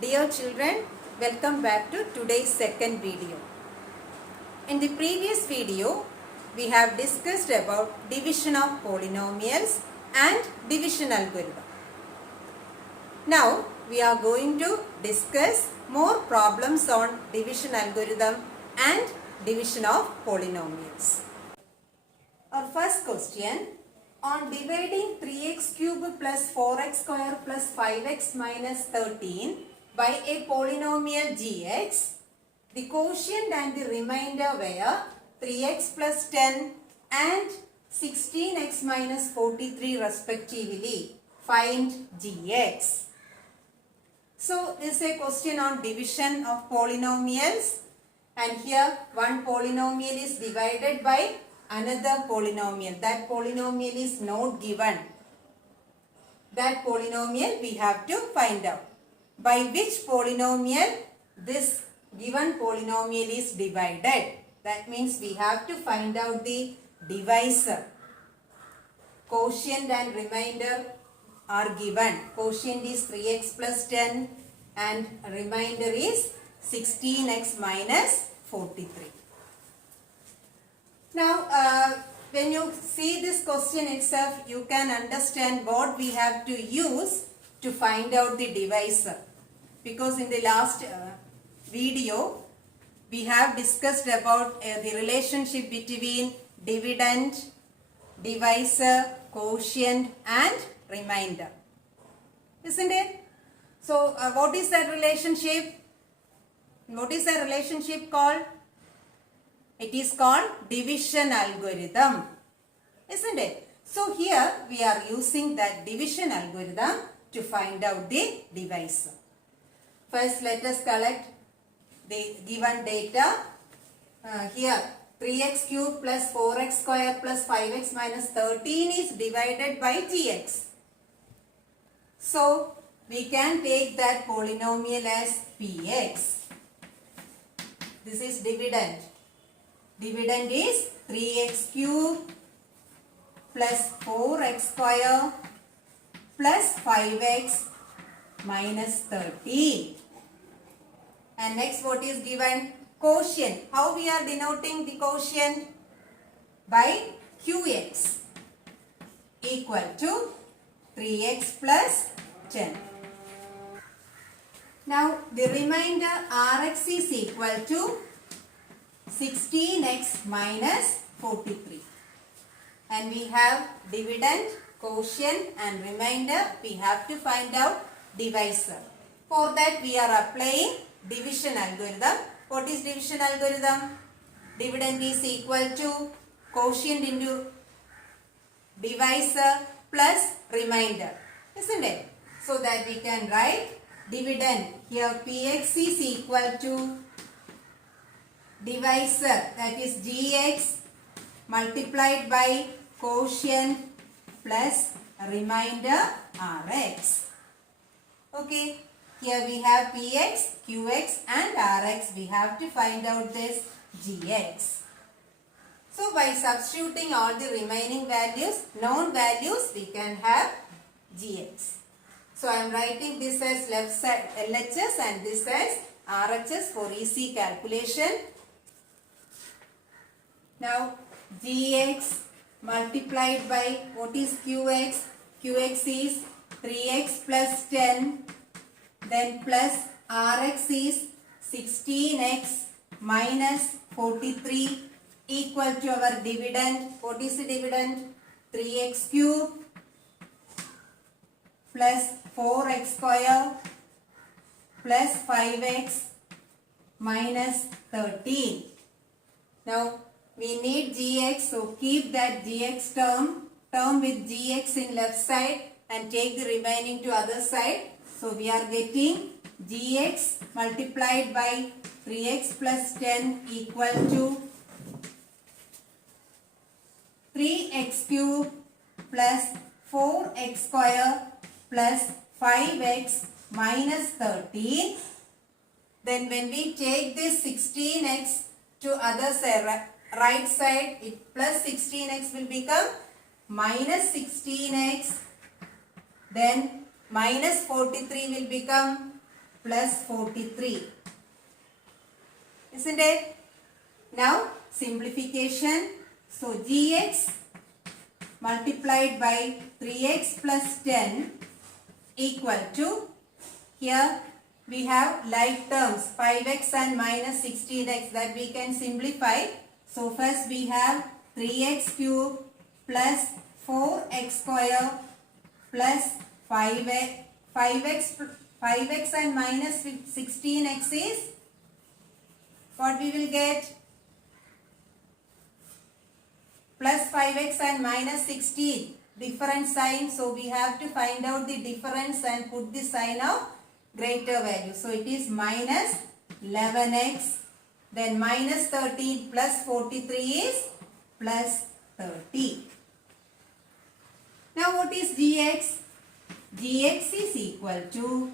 Dear children, welcome back to today's second video. In the previous video, we have discussed about division of polynomials and division algorithm. Now, we are going to discuss more problems on division algorithm and division of polynomials. Our first question, on dividing 3x cube plus 4x square plus 5x minus 13 by a polynomial gx, the quotient and the remainder were 3x plus 10 and 16x minus 43 respectively. Find gx. So, this is a question on division of polynomials, and here one polynomial is divided by another polynomial. That polynomial is not given. That polynomial we have to find out. By which polynomial this given polynomial is divided. That means we have to find out the divisor. Quotient and remainder are given. Quotient is 3x plus 10 and remainder is 16x minus 43. Now, when you see this question itself, you can understand what we have to use to find out the divisor. Because in the last video, we have discussed about the relationship between dividend, divisor, quotient and remainder. Isn't it? So, what is that relationship? What is that relationship called? It is called division algorithm. Isn't it? So, here we are using that division algorithm to find out the divisor. First, let us collect the given data. Here 3x cube plus 4x square plus 5x minus 13 is divided by gx. So, we can take that polynomial as px. This is dividend. Dividend is 3x cube plus 4x square plus 5x minus 13. And next, what is given? Quotient. How we are denoting the quotient? By qx equal to 3x plus 10. Now, the remainder rx is equal to 16x minus 43. And we have dividend, quotient and remainder. We have to find out divisor. For that, we are applying division algorithm. What is division algorithm? Dividend is equal to quotient into divisor plus remainder. Isn't it? So that we can write dividend. Here px is equal to divisor, that is gx multiplied by quotient plus remainder rx. Okay. Here we have px, qx and rx. We have to find out this gx. So, by substituting all the remaining values, known values, we can have gx. So, I am writing this as left side LHS and this as RHS for easy calculation. Now, gx multiplied by what is qx? Qx is 3x plus 10. Then plus rx is 16x minus 43 equal to our dividend. What is the dividend? 3x cube plus 4x square plus 5x minus 13. Now, we need gx, so keep that gx term with gx in left side and take the remaining to other side. So, we are getting gx multiplied by 3x plus 10 equal to 3x cube plus 4x square plus 5x minus 13. Then when we take this 16x to other side, right side, it plus 16x will become minus 16x. Then minus 43 will become plus 43. Isn't it? Now simplification. So gx multiplied by 3x plus 10 equal to, here we have like terms 5x and minus 16x that we can simplify. So first we have 3x cube plus 4x square plus 5x and minus 16x is what we will get? Plus 5x and minus 16. Different sign. So we have to find out the difference and put the sign of greater value. So it is minus 11x. Then minus 13 plus 43 is plus 30. Now what is gx? Gx is equal to,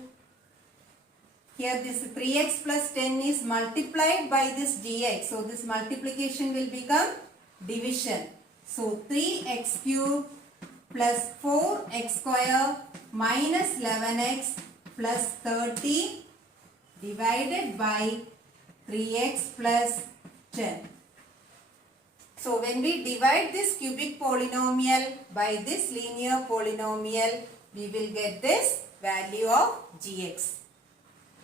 here this 3x plus 10 is multiplied by this gx. So this multiplication will become division. So 3x cube plus 4x square minus 11x plus 30 divided by 3x plus 10. So when we divide this cubic polynomial by this linear polynomial, we will get this value of gx.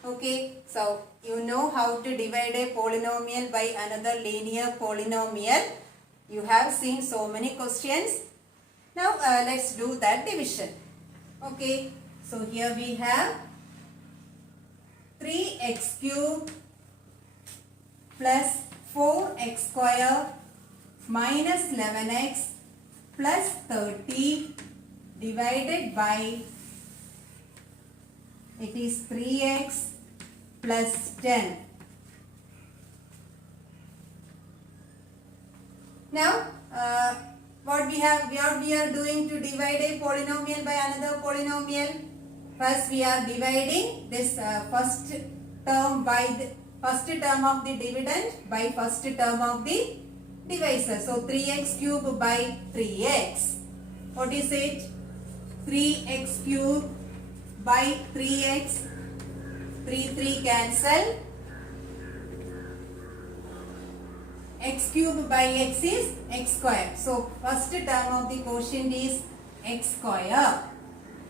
Okay, so you know how to divide a polynomial by another linear polynomial. You have seen so many questions. Now let's do that division. Okay, so here we have 3x cube plus 4x square minus 11x plus 30 divided by, it is 3x plus 10. Now what we are doing to divide a polynomial by another polynomial? First we are dividing this first term by the first term of the dividend by first term of the divisor. So 3x cube by 3x. What is it? 3x cube by 3x. 3 cancel. X cube by x is x square. So first term of the quotient is x square.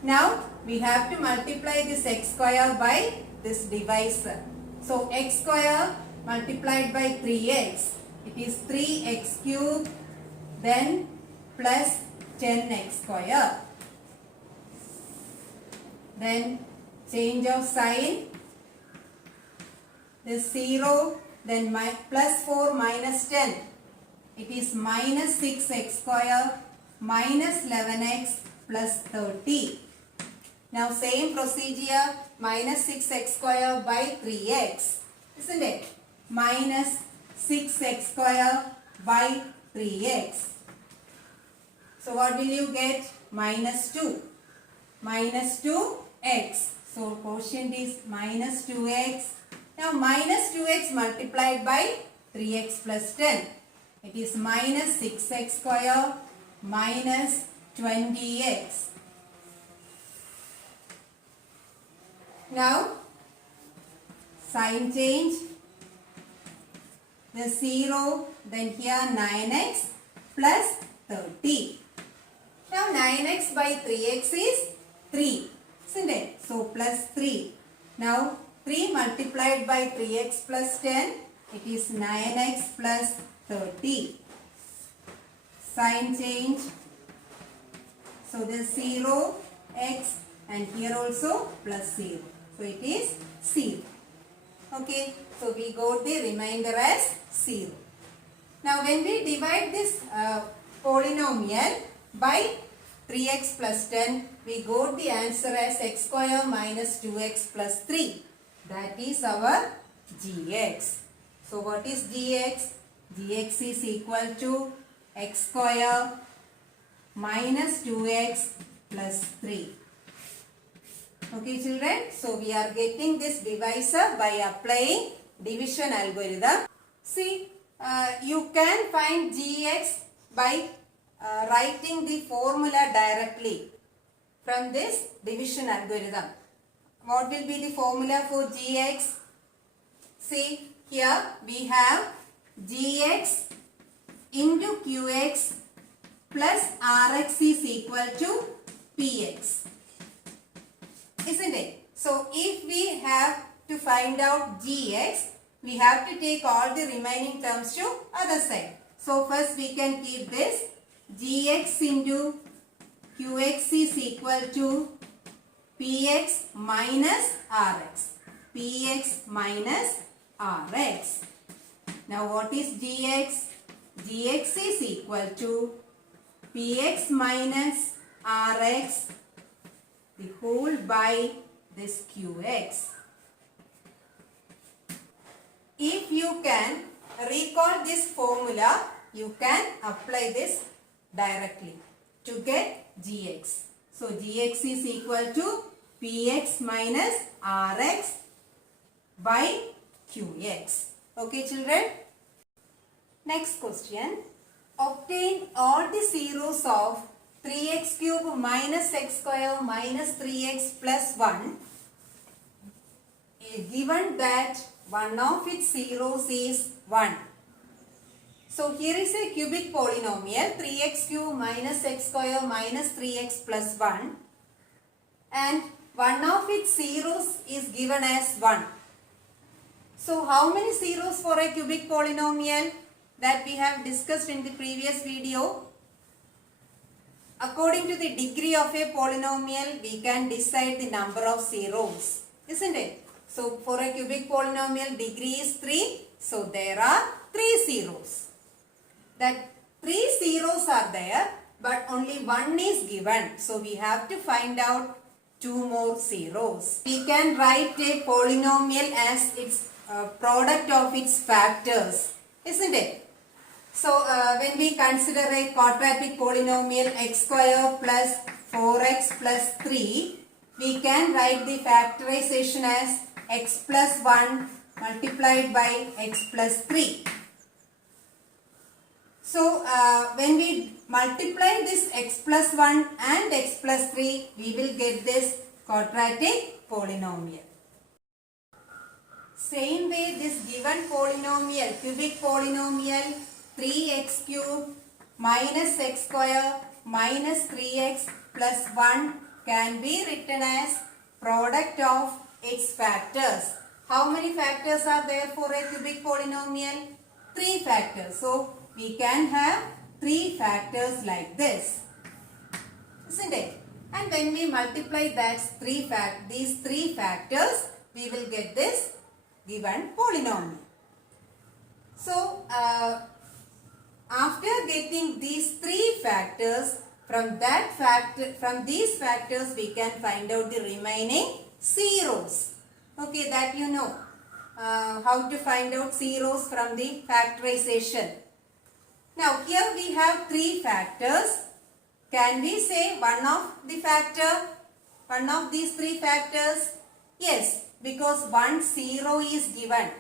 Now we have to multiply this x square by this divisor. So x square multiplied by 3x. It is 3x cube then plus 10x square. Then change of sign. This 0, then plus 4 minus 10. It is minus 6x square minus 11x plus 30. Now same procedure, minus 6x square by 3x. Isn't it? Minus 6x square by 3x. So what will you get? Minus 2. Minus 2x. So quotient is minus 2x. Now minus 2x multiplied by 3x plus 10. It is minus 6x square minus 20x. Now sign change. The 0, then here 9x plus 30. Now 9x by 3x is 3. Isn't it? So plus 3. Now 3 multiplied by 3x plus 10. It is 9x plus 30. Sign change. So the 0, x, and here also plus 0. So it is 0. Okay. So we got the remainder as 0. Now when we divide this polynomial by 3x plus 10, we got the answer as x square minus 2x plus 3. That is our gx. So what is gx? Gx is equal to x square minus 2x plus 3. Okay children, so we are getting this divisor by applying division algorithm. See, you can find gx by writing the formula directly from this division algorithm. what will be the formula for Gx? See, here we have Gx into Qx plus Rx is equal to Px. Isn't it? So, if we have to find out Gx, we have to take all the remaining terms to other side. So, first we can keep this Gx into Qx is equal to Px minus Rx. Px minus Rx. Now, what is Gx? Gx is equal to Px minus Rx the whole by this Qx. If you can recall this formula, you can apply this directly to get Gx. So, Gx is equal to Px minus Rx by Qx. Okay, children? Next question. Obtain all the zeros of 3x cube minus x square minus 3x plus 1 given that one of its zeros is 1. So, here is a cubic polynomial 3x cube minus x square minus 3x plus 1 and one of its zeros is given as 1. So, how many zeros for a cubic polynomial that we have discussed in the previous video? According to the degree of a polynomial, we can decide the number of zeros, isn't it? So, for a cubic polynomial, degree is 3. So, there are 3 zeros. That 3 zeros are there, but only 1 is given. So, we have to find out 2 more zeros. We can write a polynomial as its product of its factors, isn't it? So, when we consider a quadratic polynomial x square plus 4x plus 3, we can write the factorization as x plus 1 multiplied by x plus 3. So, when we multiply this x plus 1 and x plus 3, we will get this quadratic polynomial. Same way, this given polynomial, cubic polynomial 3x cube minus x square minus 3x plus 1 can be written as product of its factors. How many factors are there for a cubic polynomial? 3 factors. So, we can have 3 factors like this, isn't it? And when we multiply these 3 factors, we will get this given polynomial. So, after getting these 3 factors, from these factors we can find out the remaining zeros. Okay, that you know. How to find out zeros from the factorization. Now, here we have 3 factors. Can we say one of these 3 factors? Yes, because 1 0 is given.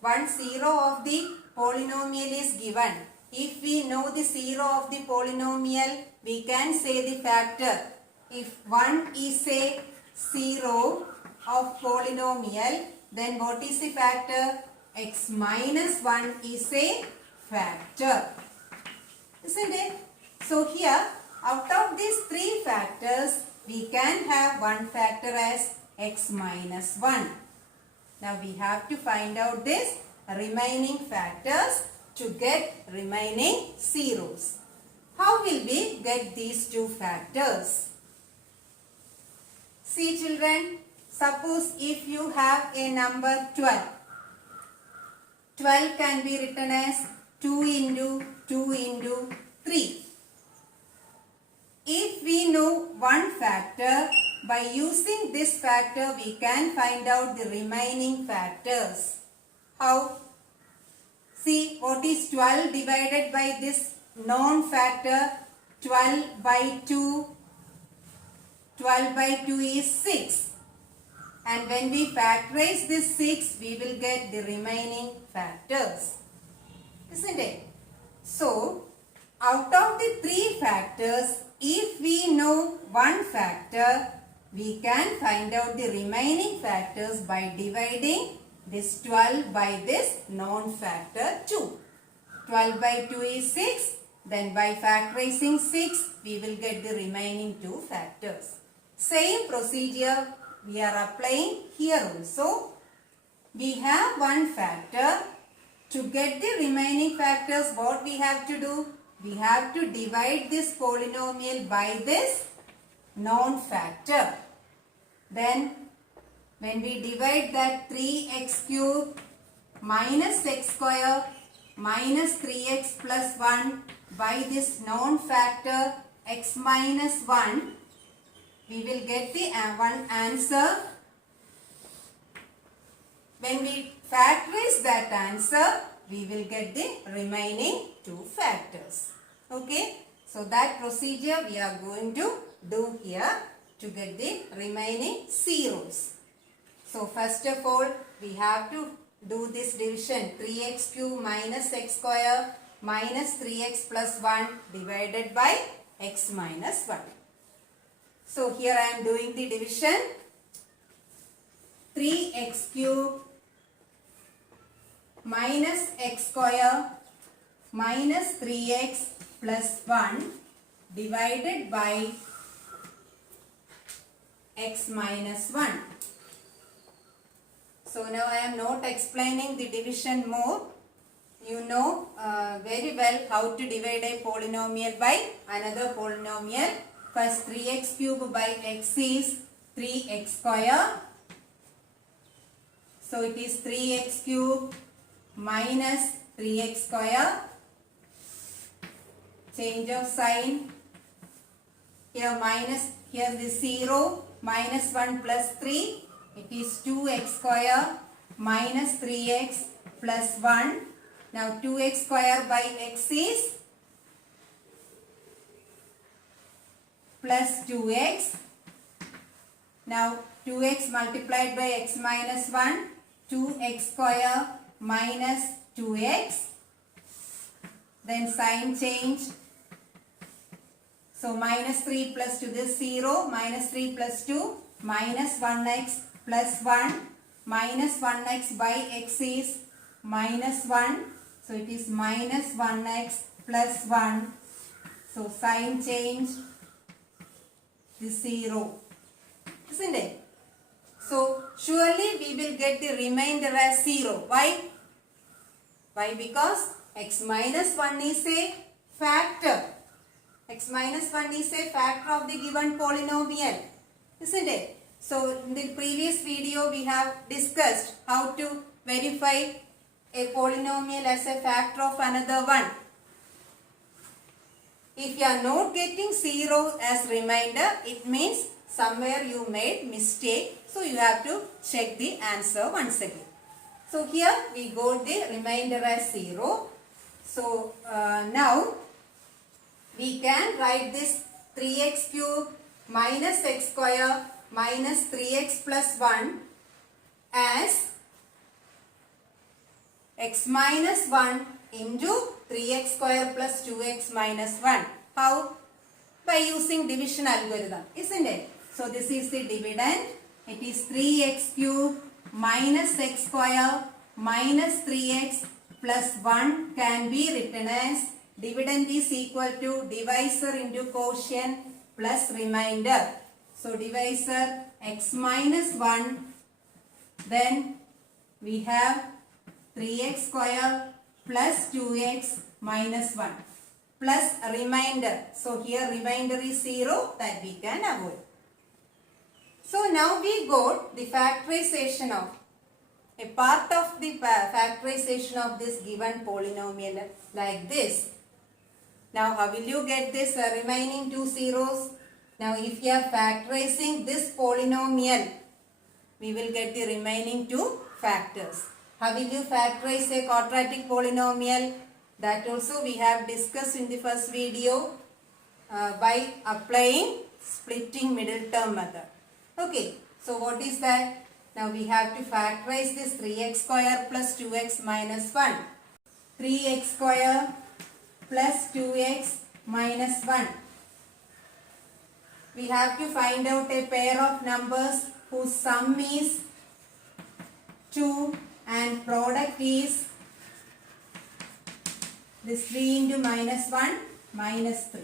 1 0 of the polynomial is given. If we know the 0 of the polynomial, we can say the factor. If 1 is a 0 of polynomial, then what is the factor? X minus 1 is a factor. Isn't it? So, here out of these 3 factors, we can have one factor as x minus 1. Now, we have to find out this remaining factors to get remaining zeros. How will we get these 2 factors? See, children, suppose if you have a number 12. 12 can be written as 2 into 2 into 3. If we know one factor, by using this factor we can find out the remaining factors. How? See, what is 12 divided by this known factor? 12 by 2. 12 by 2 is 6. And when we factorize this 6, we will get the remaining factors. Isn't it? So, out of the 3 factors, if we know one factor, we can find out the remaining factors by dividing this 12 by this non-factor 2. 12 by 2 is 6. Then by factorizing 6, we will get the remaining 2 factors. Same procedure we are applying here also. We have one factor. To get the remaining factors, what we have to do? We have to divide this polynomial by this non-factor. Then when we divide that 3x cube minus x square minus 3x plus 1 by this non-factor x minus 1, we will get the one answer. When we factorize that answer, we will get the remaining 2 factors. Okay. So that procedure we are going to do here to get the remaining zeros. So first of all, we have to do this division. 3x cube minus x square minus 3x plus 1 divided by x minus 1. So here I am doing the division. 3x cube minus x square minus 3x plus 1 divided by x minus 1. So now I am not explaining the division more. You know very well how to divide a polynomial by another polynomial. First 3x cube by x is 3x square. So it is 3x cube minus 3x square. Change of sign. Here minus, here this 0, minus 1 plus 3. It is 2x square minus 3x plus 1. Now 2x square by x is plus 2x. Now 2x multiplied by x minus 1, 2x square minus 2x. Then sign change. So minus 3 plus 2, this 0, minus 3 plus 2, minus 1x plus 1, minus 1x by x is minus 1. So it is minus 1x plus 1. So sign change, this 0. Isn't it? So surely we will get the remainder as 0. Why? Why? Because x minus 1 is a factor. X minus 1 is a factor of the given polynomial. Isn't it? So in the previous video we have discussed how to verify a polynomial as a factor of another one. If you are not getting 0 as remainder, it means somewhere you made mistake. So you have to check the answer once again. So here we got the remainder as 0. So now we can write this 3x cube minus x square minus 3x plus 1 as x minus 1 into 3x square plus 2x minus 1. How? By using division algorithm, isn't it? So this is the dividend. It is 3x cube minus x square minus 3x plus 1 can be written as dividend is equal to divisor into quotient plus remainder. So divisor x minus 1, then we have 3x square plus 2x minus 1 plus remainder. So here remainder is 0, that we can avoid. So now we got the factorization of a part of the factorization of this given polynomial like this. Now how will you get this remaining 2 zeros? Now if you are factorizing this polynomial, we will get the remaining 2 factors. How will you factorize a quadratic polynomial? That also we have discussed in the first video by applying splitting middle term method. Okay, so what is that? Now we have to factorize this 3x square plus 2x minus 1. 3x square plus 2x minus 1. we have to find out a pair of numbers whose sum is 2 and product is this 3 into minus 1 minus 3.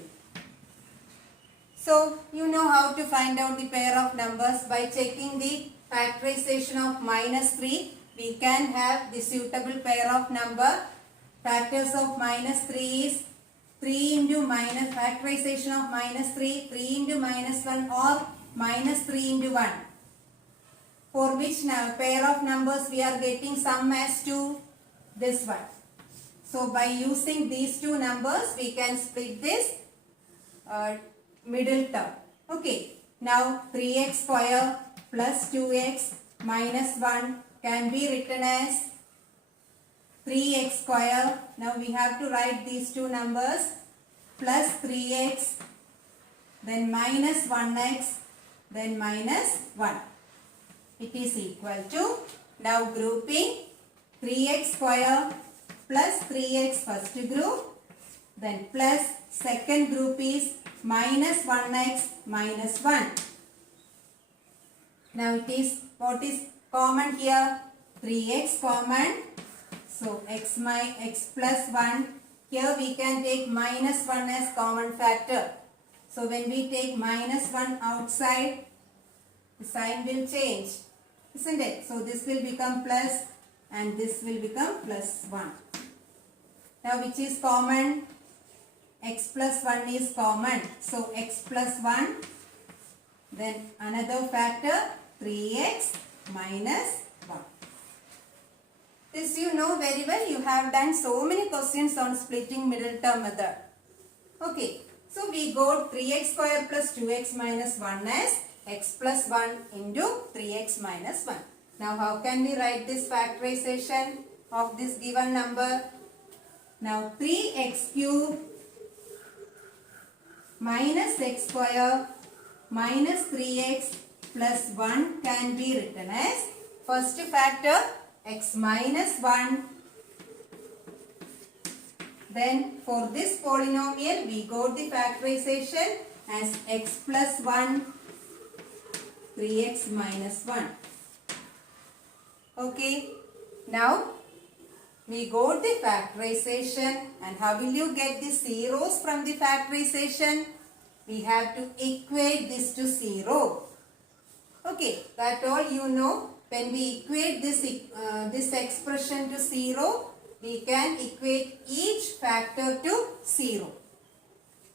So, you know how to find out the pair of numbers by checking the factorization of minus 3. We can have the suitable pair of number. Factors of minus 3 is 3 into minus, factorization of minus 3, 3 into minus 1 or minus 3 into 1. For which pair of numbers we are getting sum as 2? This one. So, by using these two numbers, we can split this middle term. Okay. Now, 3x square plus 2x minus 1 can be written as 3x square. Now, we have to write these two numbers plus 3x, then minus 1x, then minus 1. It is equal to, now grouping 3x square plus 3x first group, then plus second group is minus 1x minus 1. Now it is, what is common here? 3x common. So x plus 1. Here we can take minus 1 as common factor. So when we take minus 1 outside, the sign will change. Isn't it? So this will become plus and this will become plus 1. Now which is common? X plus 1 is common. So x plus 1. Then another factor 3x minus 1. This you know very well. You have done so many questions on splitting middle term method. Okay. So we got 3x square plus 2x minus 1 as x plus 1 into 3x minus 1. Now how can we write this factorization of this given number? Now 3x cube minus x square minus 3x plus 1 can be written as first factor x minus 1. Then for this polynomial we got the factorization as x plus 1 3x minus 1. Okay. Now we got the factorization, and how will you get the zeros from the factorization? We have to equate this to 0. Okay, that all you know. When we equate this expression to 0, we can equate each factor to 0.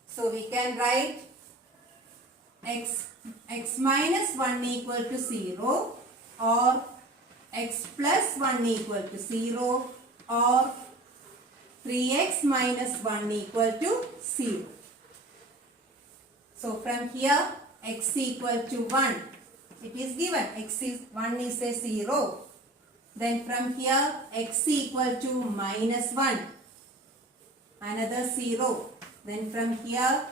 So we can write x minus 1 equal to 0 or x plus 1 equal to 0 or 3x minus 1 equal to 0. So from here x equal to 1. It is given x is 1 is a 0. Then from here x equal to minus 1. Another 0. Then from here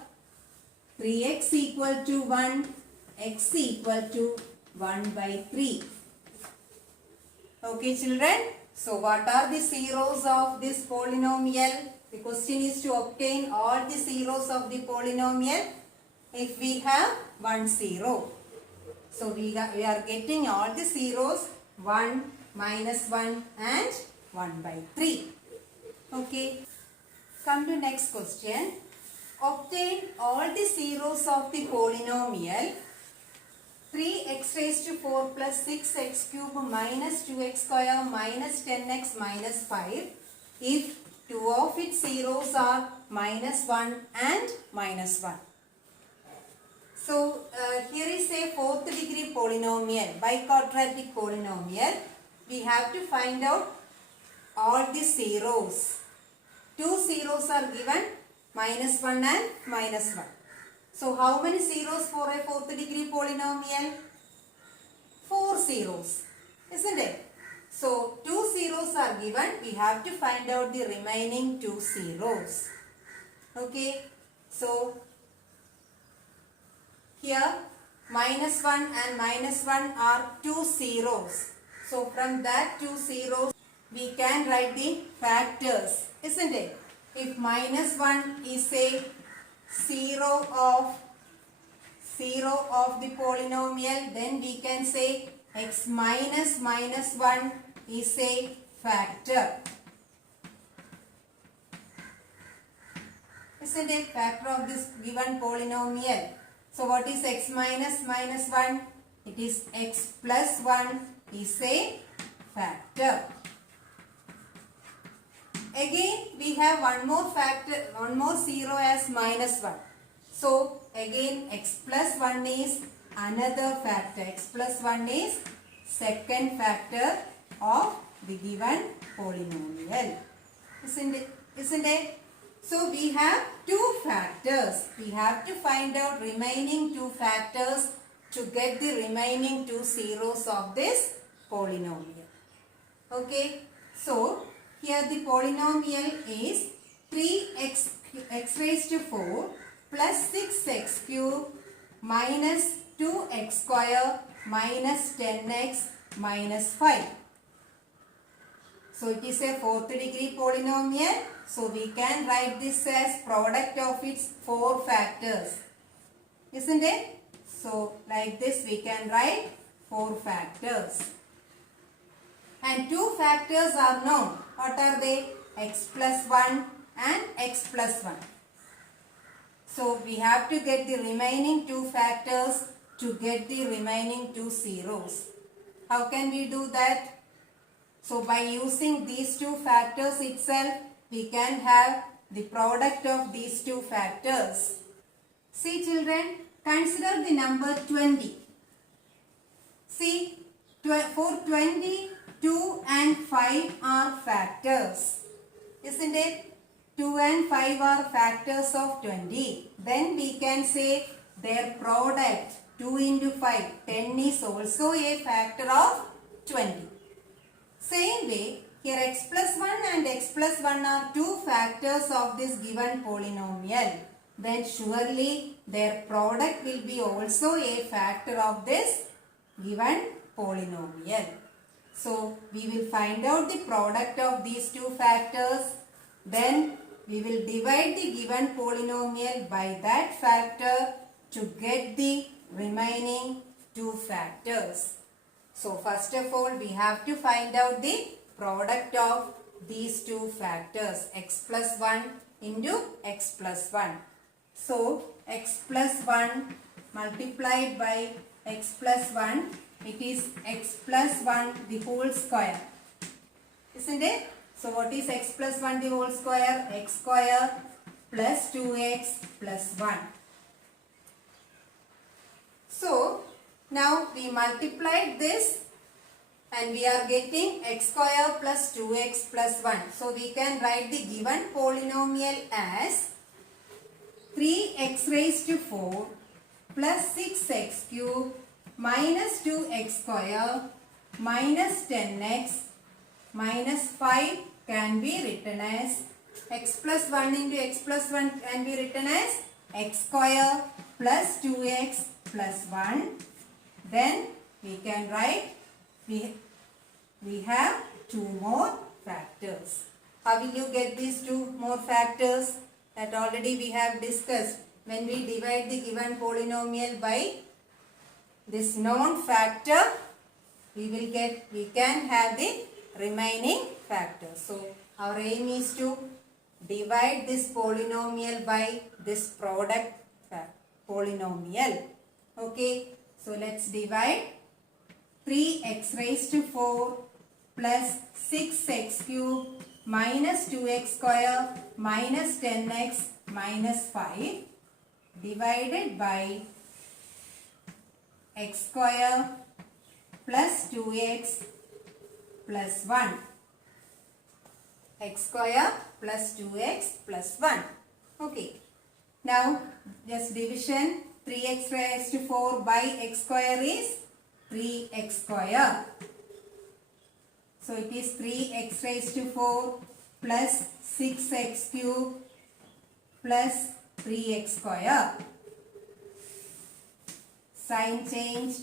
3x equal to 1. X equal to 1 by 3. Okay children. So what are the zeros of this polynomial? The question is to obtain all the zeros of the polynomial if we have 1 0. So we are getting all the zeros 1, minus 1 and 1 by 3. Okay. Come to next question. Obtain all the zeros of the polynomial 3x raised to 4 plus 6x cube minus 2x square minus 10x minus 5 if two of its zeros are minus 1 and minus 1. So, here is a fourth degree polynomial, biquadratic polynomial. We have to find out all the zeros. Two zeros are given, minus 1 and minus 1. So, how many zeros for a fourth degree polynomial? 4 zeros, isn't it? So, 2 zeros are given. We have to find out the remaining 2 zeros. Okay. So, here minus 1 and minus 1 are 2 zeros. So, from that 2 zeros, we can write the factors, isn't it? If minus 1 is a 0 of 0 of the polynomial, then we can say x minus minus 1 is a factor. Isn't it? Factor of this given polynomial. So what is x minus minus 1? It is x plus 1 is a factor. Again we have one more factor, one more 0 as minus 1. So again x plus 1 is another factor. X plus 1 is second factor of the given polynomial. Isn't it? Isn't it? So we have two factors. We have to find out remaining two factors to get the remaining two zeros of this polynomial. Okay. So here the polynomial is 3x raised to 4 plus 6x cube minus 2x square minus 10x minus 5. So it is a fourth degree polynomial. So we can write this as product of its four factors. Isn't it? So like this we can write four factors. And two factors are known. What are they? X plus 1 and x plus 1. So we have to get the remaining two factors to get the remaining two zeros. How can we do that? So by using these two factors itself, we can have the product of these two factors. See children, consider the number 20. See, for 20, 2 and 5 are factors. Isn't it? 2 and 5 are factors of 20. Then we can say their product 2 into 5, 10 is also a factor of 20. Same way, here x plus 1 and x plus 1 are two factors of this given polynomial. Then surely their product will be also a factor of this given polynomial. So we will find out the product of these two factors. Then we will divide the given polynomial by that factor to get the remaining two factors. So first of all we have to find out the product of these two factors, x plus 1 into x plus 1. So x plus 1 multiplied by x plus 1, it is x plus 1 the whole square. Isn't it? So what is x plus 1 the whole square? X square plus 2x plus 1. So now we multiplied this and we are getting x square plus 2x plus 1. So we can write the given polynomial as 3x raised to 4 plus 6x cube minus 2x square minus 10x minus 5 can be written as x plus 1 into x plus 1 can be written as x square plus 2x plus 1. Then we can write we have two more factors. How will you get these two more factors? That already we have discussed. When we divide the given polynomial by this known factor, we can have the remaining factors. So our aim is to divide this polynomial by this product polynomial. Okay, so let's divide 3x raised to 4 plus 6x cube minus 2x square minus 10x minus 5 divided by x square plus 2x plus 1. X square plus 2x plus 1. Okay. Now just division 3x raised to 4 by x square is 3x square. So it is 3x raised to 4 plus 6x cube plus 3x square. Sign change.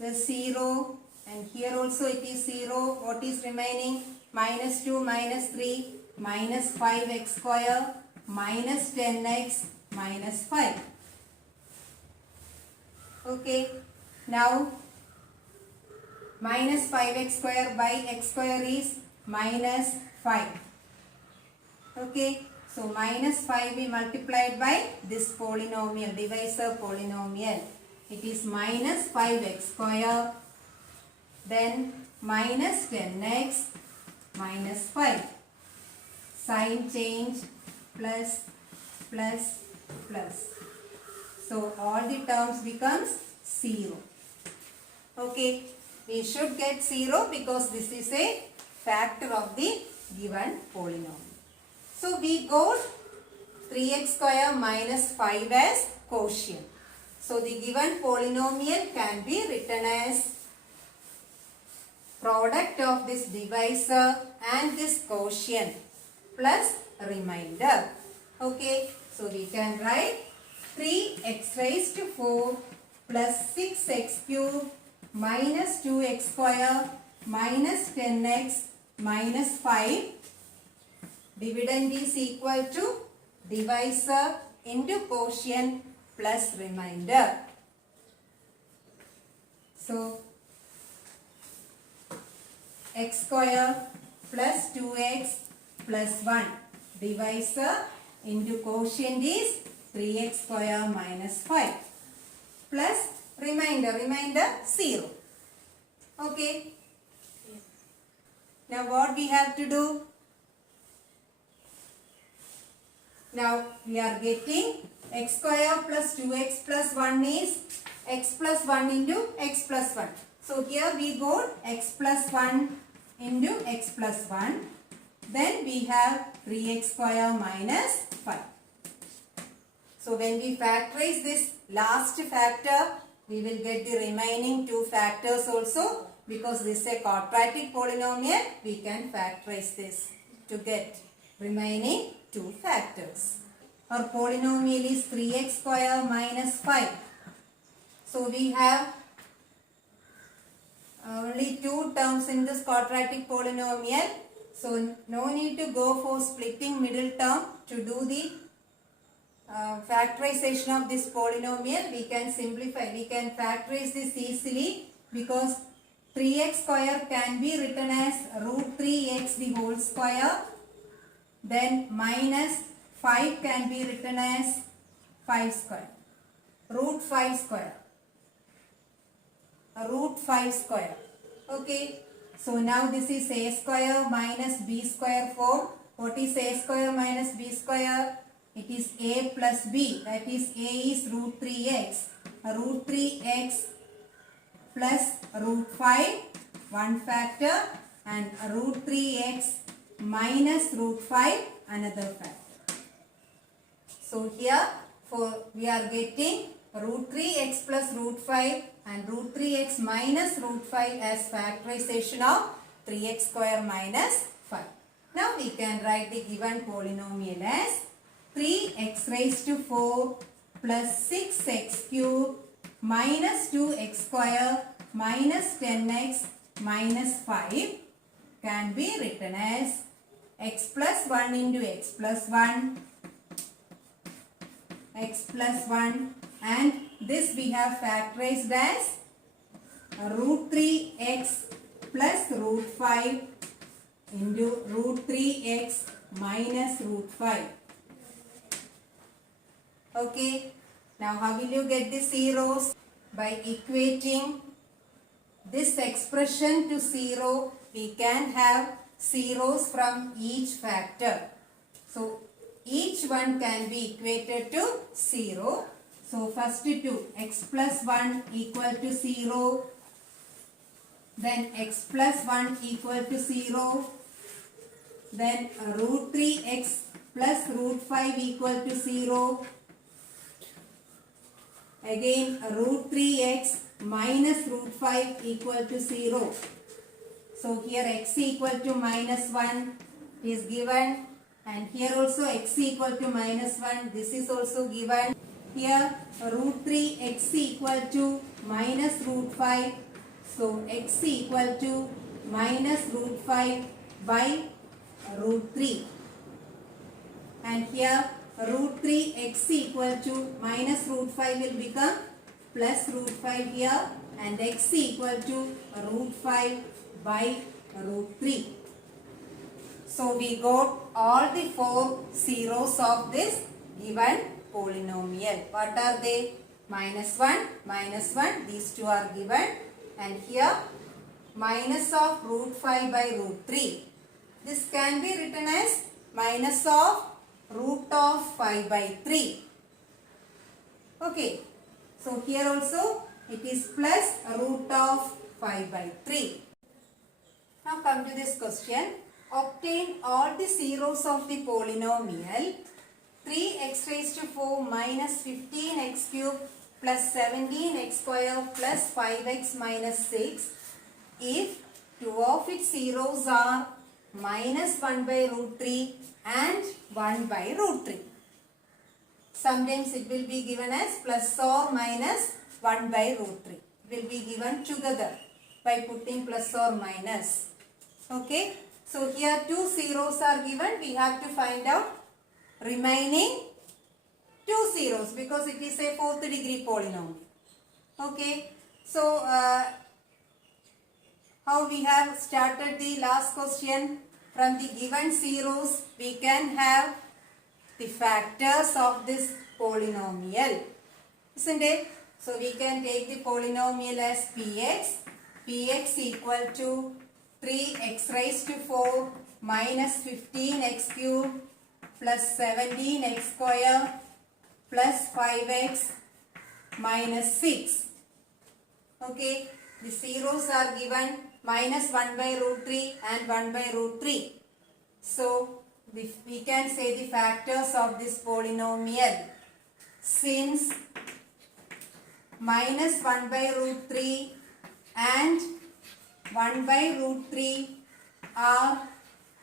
The 0 and here also it is 0. What is remaining? Minus 2 minus 3 minus 5x square minus 10x minus 5. Okay, now minus 5x square by x square is minus 5. Okay, so minus 5 we multiplied by this polynomial, divisor polynomial. It is minus 5x square, then minus 10x minus 5. Sign change, plus, plus, plus. So all the terms becomes 0. Okay, we should get 0 because this is a factor of the given polynomial. So we got 3x square minus 5 as quotient. So the given polynomial can be written as product of this divisor and this quotient plus remainder. Okay, so we can write 3x raised to 4 plus 6x cube minus 2x square minus 10x minus 5. Dividend is equal to divisor into quotient plus remainder. So x square plus 2x plus 1. Divisor into quotient is 3x square minus 5 plus remainder 0. Okay. Now what we have to do? Now we are getting x square plus 2x plus 1 is x plus 1 into x plus 1. So here we got x plus 1 into x plus 1. Then we have 3x square minus 5. So when we factorize this last factor, we will get the remaining two factors also. Because this is a quadratic polynomial, we can factorize this to get remaining two factors. Our polynomial is 3x square minus 5. So we have only two terms in this quadratic polynomial. So no need to go for splitting middle term to do the factorization of this polynomial. We can simplify, we can factorize this easily because 3x square can be written as root 3x the whole square. Then minus 5 can be written as 5 square. Root 5 square. Root 5 square. Okay. So now this is a square minus b square form. What is a square minus b square? It is a plus b. That is a is root 3x. Root 3x plus root 5, one factor, and root 3x minus root 5, another factor. So here we are getting root 3x plus root 5 and root 3x minus root 5 as factorization of 3x square minus 5. Now we can write the given polynomial as 3x raised to 4 plus 6x cube minus 2x square minus 10x minus 5 can be written as x plus 1 into x plus 1, x plus 1, and this we have factorized as root 3x plus root 5 into root 3x minus root 5. Okay, now how will you get the zeros? By equating this expression to 0, we can have zeros from each factor. So each one can be equated to 0. So first to x plus 1 equal to 0. Then x plus 1 equal to 0. Then root 3x plus root 5 equal to 0. Again root 3x minus root 5 equal to 0. So here x equal to minus 1 is given, and here also x equal to minus 1, this is also given. Here root 3x equal to minus root 5. So x equal to minus root 5 by root 3. And here root 3x equal to minus root 5 will become plus root 5 here, and x equal to root 5 by root 3. So we got all the four zeros of this given polynomial. What are they? Minus 1, these two are given, and here minus of root 5 by root 3. This can be written as minus of root of 5 by 3. Okay, so here also it is plus root of 5 by 3. Now come to this question. Obtain all the zeros of the polynomial 3x raised to 4 minus 15x cube plus 17x square plus 5x minus 6 if two of its zeros are minus 1 by root 3 and 1 by root 3. Sometimes it will be given as plus or minus 1 by root 3. It will be given together by putting plus or minus. Okay. So here two zeros are given. We have to find out remaining two zeros because it is a fourth degree polynomial. Okay. So how we have started the last question? From the given zeros we can have the factors of this polynomial, isn't it? So we can take the polynomial as px equal to 3x raised to 4 minus 15x cube plus 17x square plus 5x minus 6. Okay, the zeros are given minus 1 by root 3 and 1 by root 3. So we can say the factors of this polynomial. Since minus 1 by root 3 and 1 by root 3 are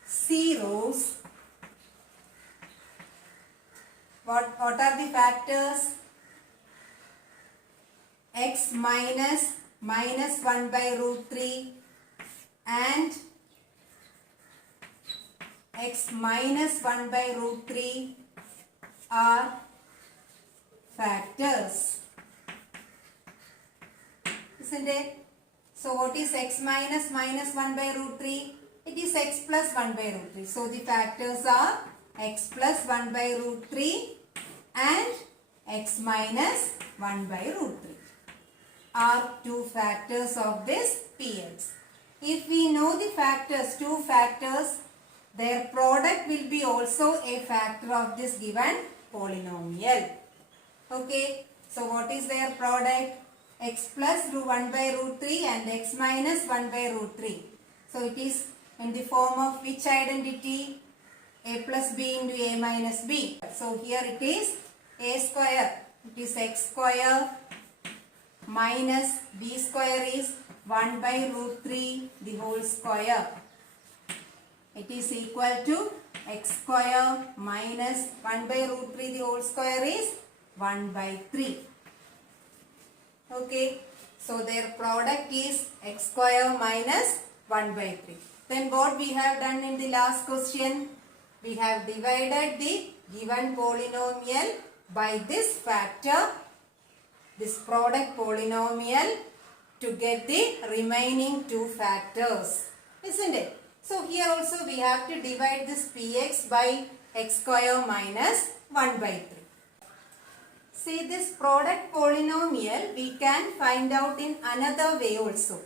zeros, what are the factors? X minus 1 by root 3 and x minus 1 by root 3 are factors, isn't it? So what is x minus 1 by root 3? It is x plus 1 by root 3. So the factors are x plus 1 by root 3 and x minus 1 by root 3 are two factors of this px. If we know the factors, two factors, their product will be also a factor of this given polynomial. Okay, so what is their product? X plus 1 by root 3 and x minus 1 by root 3. So it is in the form of which identity? A plus b into a minus b. So here it is a square. It is x square minus b square is 1 by root 3 the whole square. It is equal to x square minus 1 by root 3 the whole square is 1 by 3. Okay, so their product is x square minus 1 by 3. Then what we have done in the last question? We have divided the given polynomial by this factor, this product polynomial, to get the remaining two factors, isn't it? So here also we have to divide this px by x square minus 1 by 3. See, this product polynomial we can find out in another way also.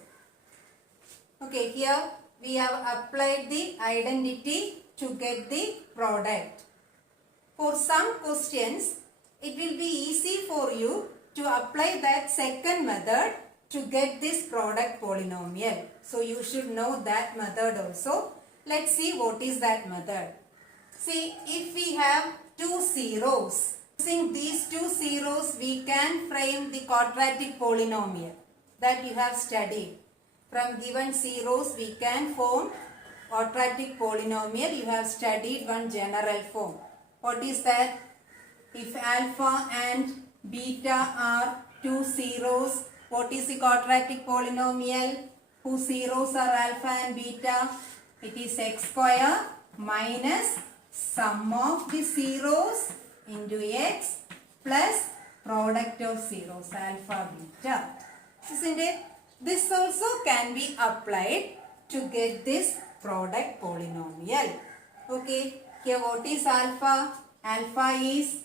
Okay, here we have applied the identity to get the product. For some questions, it will be easy for you to apply that second method to get this product polynomial. So you should know that method also. Let's see what is that method. See, if we have two zeros, using these two zeros we can frame the quadratic polynomial that you have studied. From given zeros we can form quadratic polynomial. You have studied one general form. What is that? If alpha and beta are two zeros, what is the quadratic polynomial whose zeros are alpha and beta? It is x square minus sum of the zeros into x plus product of zeros alpha beta. Isn't it? This also can be applied to get this product polynomial. Okay, here what is alpha? Alpha is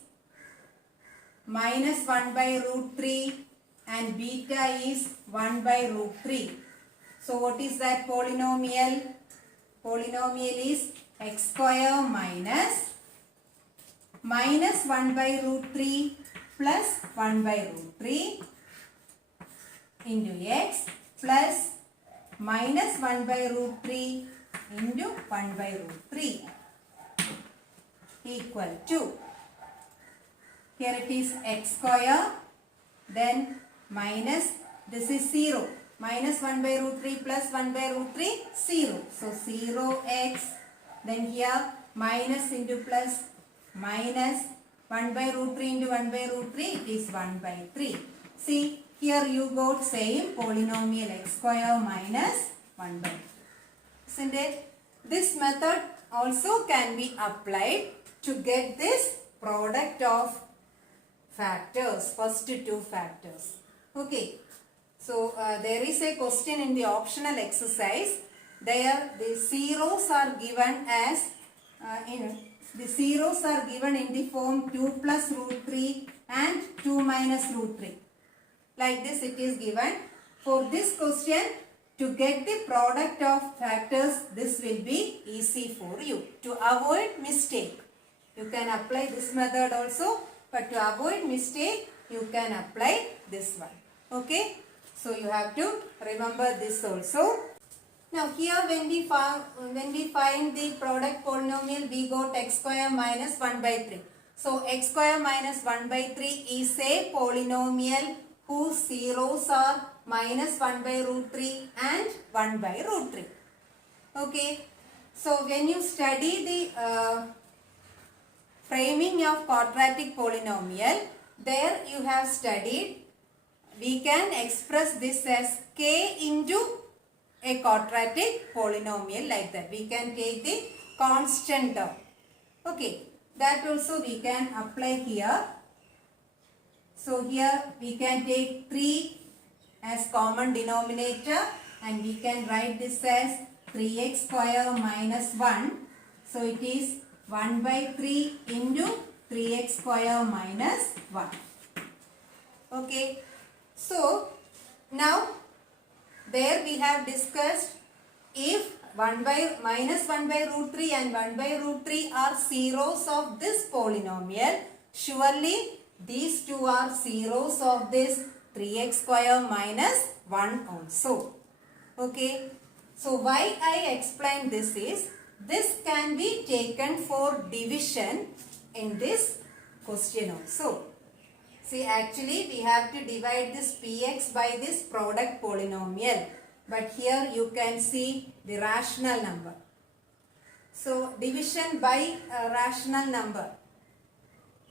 minus 1 by root 3 and beta is 1 by root 3. So what is that polynomial? Polynomial is x square minus 1 by root 3 plus 1 by root 3 into x plus minus 1 by root 3 into 1 by root 3 equal to, here it is x square, then minus, this is 0, minus 1 by root 3 plus 1 by root 3, 0. So 0x, then here minus into plus, minus 1 by root 3 into 1 by root 3, it is 1 by 3. See, here you got same polynomial x square minus 1 by 3. Isn't it? This method also can be applied to get this product of factors, first two factors. Okay. So, there is a question in the optional exercise. There the zeros are given as, the zeros are given in the form 2 plus root 3 and 2 minus root 3. Like this it is given. For this question, to get the product of factors, this will be easy for you. To avoid mistake, you can apply this method also, but to avoid mistake, you can apply this one. Okay? So you have to remember this also. Now here when we find the product polynomial, we got x square minus 1 by 3. So x square minus 1 by 3 is a polynomial whose zeros are minus 1 by root 3 and 1 by root 3. Okay. So when you study the framing of quadratic polynomial, there you have studied, we can express this as k into a quadratic polynomial, like that. We can take the constant term. Okay, that also we can apply here. So here we can take 3 as common denominator and we can write this as 3x square minus 1. So it is 1 by 3 into 3x square minus 1. Okay. So now there we have discussed, if 1 by minus 1 by root 3 and 1 by root 3 are zeros of this polynomial, surely these two are zeros of this 3x square minus 1 also. Okay. So why I explain this is, this can be taken for division in this question also. See, actually we have to divide this px by this product polynomial. But here you can see the rational number. So division by a rational number.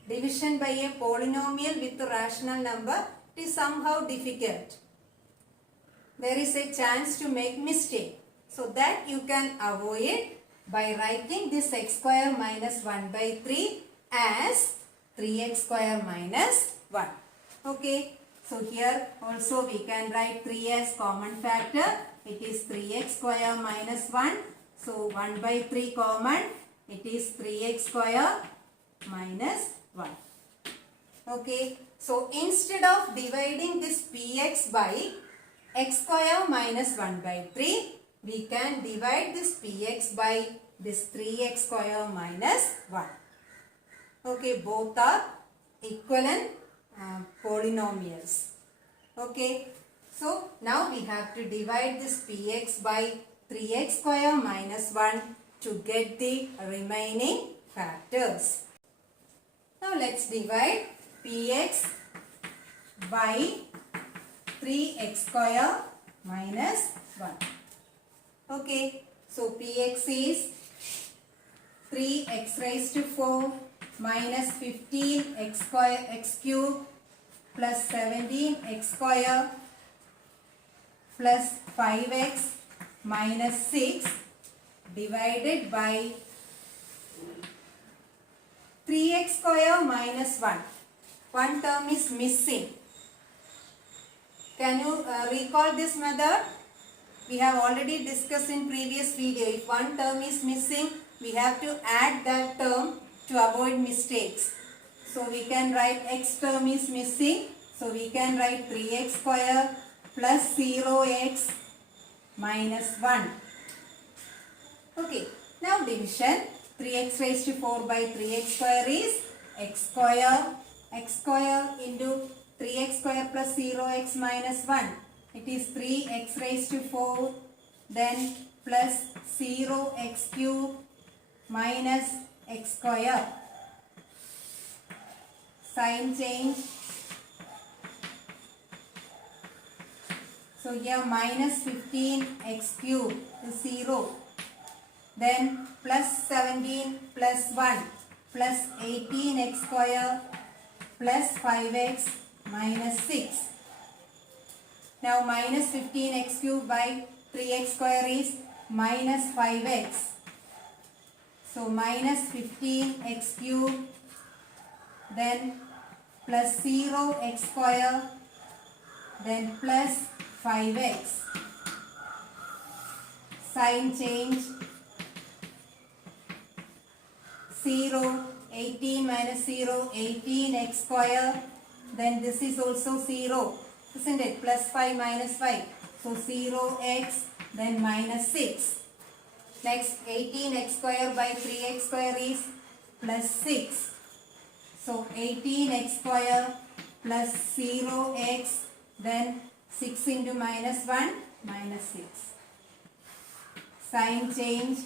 Division by a polynomial with a rational number is somehow difficult. There is a chance to make mistake. So that you can avoid by writing this x square minus 1 by 3 as 3x square minus 1. Okay. So here also we can write 3 as common factor. It is 3x square minus 1. So 1 by 3 common. It is 3x square minus 1. Okay. So instead of dividing this px by x square minus 1 by 3, we can divide this px by this 3x square minus 1. Okay. Both are equivalent polynomials. Okay. So now we have to divide this px by 3x square minus 1 to get the remaining factors. Now let's divide px by 3x square minus 1. Okay. So px is 3x raised to 4 minus 15x square x cube plus 17x square plus 5x minus 6 divided by 3x square minus 1. One term is missing. Can you recall this method? We have already discussed in previous video. If one term is missing, we have to add that term to avoid mistakes. So we can write x term is missing. So we can write 3x square plus 0x minus 1. Okay. Now division. 3x raised to 4 by 3x square is x square. X square into 3x square plus 0x minus 1. It is 3x raised to 4, then plus 0x cube minus x square. Sign change. So here minus 15x cube is 0. Then plus 17 plus 1 plus 18x square plus 5x minus 6. Now minus 15x cube by 3x square is minus 5x. So minus 15x cube, then plus 0x square, then plus 5x. Sign change. 0, 18 minus 0, 18x square. Then this is also 0, isn't it? Plus 5 minus 5. So 0x, then minus 6. Next 18x square by 3x square is plus 6. So 18x square plus 0x, then 6 into minus 1, minus 6. Sign change.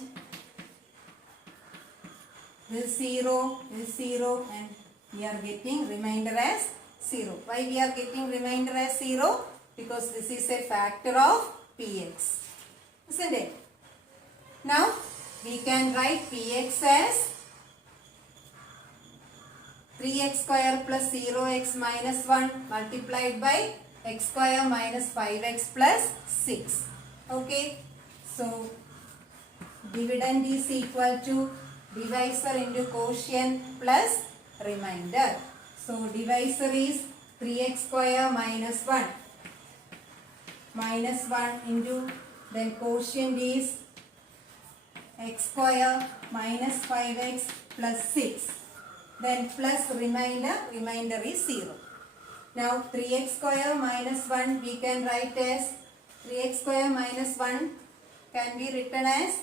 This 0, this 0, and we are getting remainder as 0. Why we are getting remainder as 0? Because this is a factor of px. Isn't it? Now, we can write px as 3x square plus 0x minus 1 multiplied by x square minus 5x plus 6. Okay. So, dividend is equal to divisor into quotient plus remainder. So, divisor is 3x square minus 1. Minus 1 into, then quotient is x square minus 5x plus 6. Then plus remainder, remainder is 0. Now, 3x square minus 1 we can write as 3x square minus 1 can be written as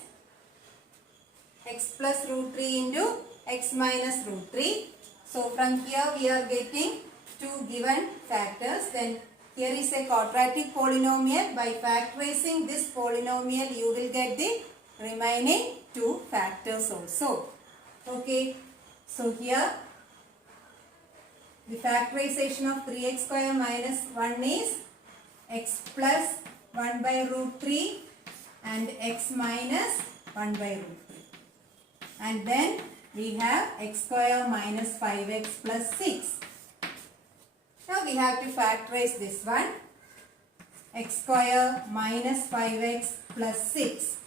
x plus root 3 into x minus root 3. So from here we are getting two given factors. Then here is a quadratic polynomial. By factorizing this polynomial you will get the remaining two factors also. Okay. So here the factorization of 3x square minus 1 is x plus 1 by root 3 and x minus 1 by root 3. And then we have x square minus 5x plus 6. Now we have to factorize this one. X square minus 5x plus 6.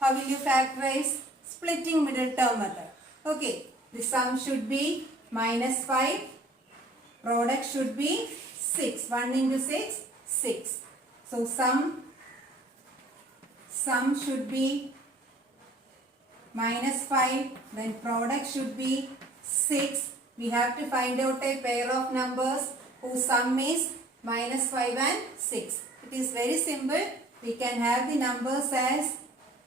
How will you factorize? Splitting middle term method. Okay. The sum should be minus 5. Product should be 6. 1 into 6, 6. So sum should be minus 5, then product should be 6. We have to find out a pair of numbers whose sum is minus 5 and 6. It is very simple. We can have the numbers as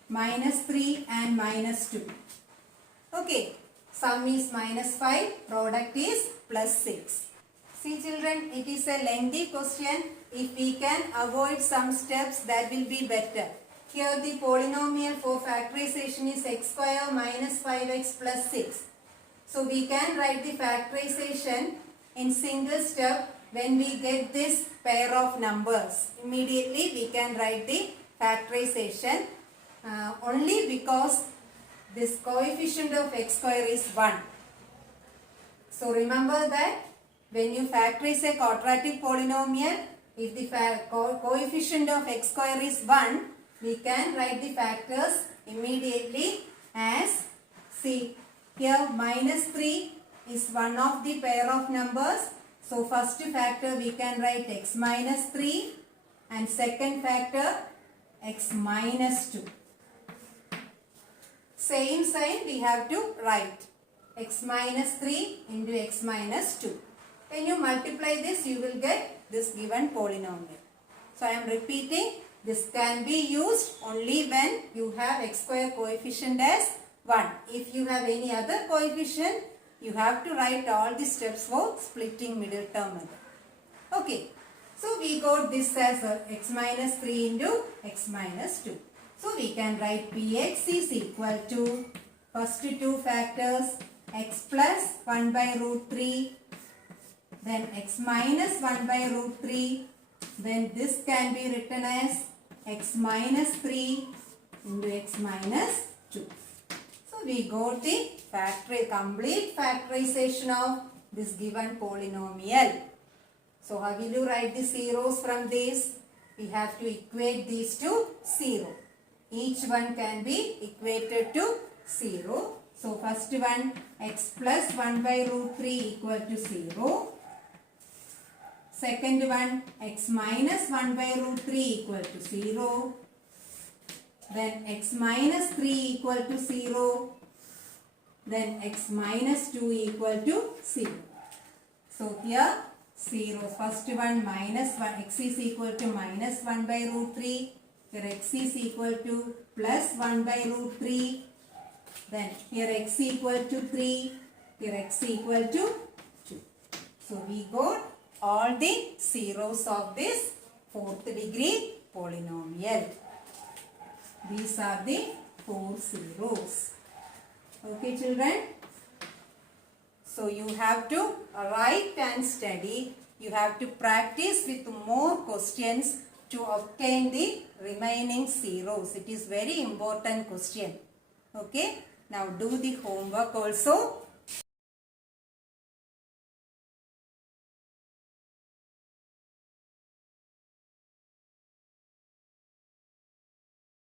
minus 3 and minus 2. Okay. Sum is minus 5, product is plus 6. See children, it is a lengthy question. If we can avoid some steps, that will be better. Here the polynomial for factorization is x square minus 5x plus 6. So we can write the factorization in single step when we get this pair of numbers. Immediately we can write the factorization only because this coefficient of x square is 1. So remember that when you factorize a quadratic polynomial, if the coefficient of x square is 1, we can write the factors immediately as, see, Here minus 3 is one of the pair of numbers. So first factor we can write x minus 3 and second factor x minus 2. Same sign we have to write x minus 3 into x minus 2. When you multiply this, you will get this given polynomial. So I am repeating, this can be used only when you have x square coefficient as 1. If you have any other coefficient, you have to write all the steps for splitting middle term method. Okay. So we got this as x minus 3 into x minus 2. So we can write Px is equal to first two factors x plus 1 by root 3, then x minus 1 by root 3, then this can be written as x minus 3 into x minus 2. So we got the complete factorization of this given polynomial. So how will you write the zeros from this? We have to equate these to 0. Each one can be equated to 0. So first one, x plus 1 by root 3 equal to 0. Second one, x minus 1 by root 3 equal to 0. Then x minus 3 equal to 0. Then x minus 2 equal to 0. So here 0. First one minus 1, x is equal to minus 1 by root 3. Here x is equal to plus 1 by root 3. Then here x equal to 3. Here x equal to 2. So we got all the zeros of this fourth degree polynomial. These are the 4 zeros. Okay children. So you have to write and study. You have to practice with more questions to obtain the remaining zeros. It is very important question. Okay. Now do the homework also.